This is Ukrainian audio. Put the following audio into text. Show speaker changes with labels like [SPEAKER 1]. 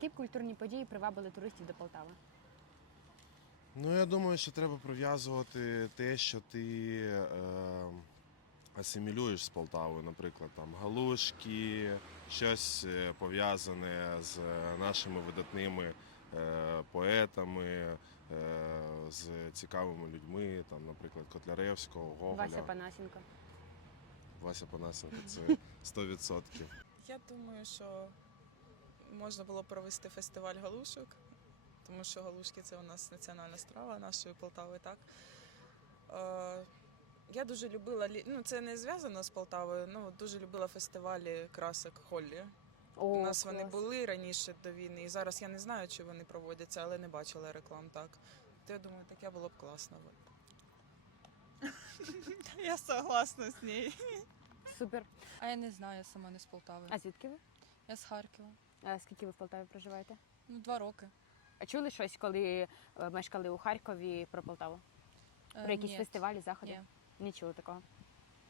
[SPEAKER 1] Які б культурні події привабили туристів до Полтави?
[SPEAKER 2] Ну, я думаю, що треба прив'язувати те, що ти асимілюєш з Полтавою, наприклад, там галушки, щось пов'язане з нашими видатними поетами, з цікавими людьми, там, наприклад, Котляревського, Гоголя.
[SPEAKER 1] Вася Панасенко.
[SPEAKER 2] Вася Панасенко – це 100%.
[SPEAKER 3] Я думаю, що можна було провести фестиваль галушок, тому що галушки – це у нас національна страва нашої Полтави, так? Я дуже любила, це не зв'язано з Полтавою, дуже любила фестивалі красок Холлі. У нас вони були раніше до війни, і зараз я не знаю, чи вони проводяться, але не бачила реклам так. То я думаю, таке було б класно.
[SPEAKER 4] Я согласна з нею.
[SPEAKER 1] Супер.
[SPEAKER 4] А я не знаю, я сама не з Полтави.
[SPEAKER 1] А звідки ви?
[SPEAKER 4] Я з Харкова.
[SPEAKER 1] А скільки ви в Полтаві проживаєте?
[SPEAKER 4] 2 роки.
[SPEAKER 1] А чули щось, коли мешкали у Харкові про Полтаву? Про якісь
[SPEAKER 4] Ні.
[SPEAKER 1] фестивалі, заходи?
[SPEAKER 4] Ні.
[SPEAKER 1] Не чули такого.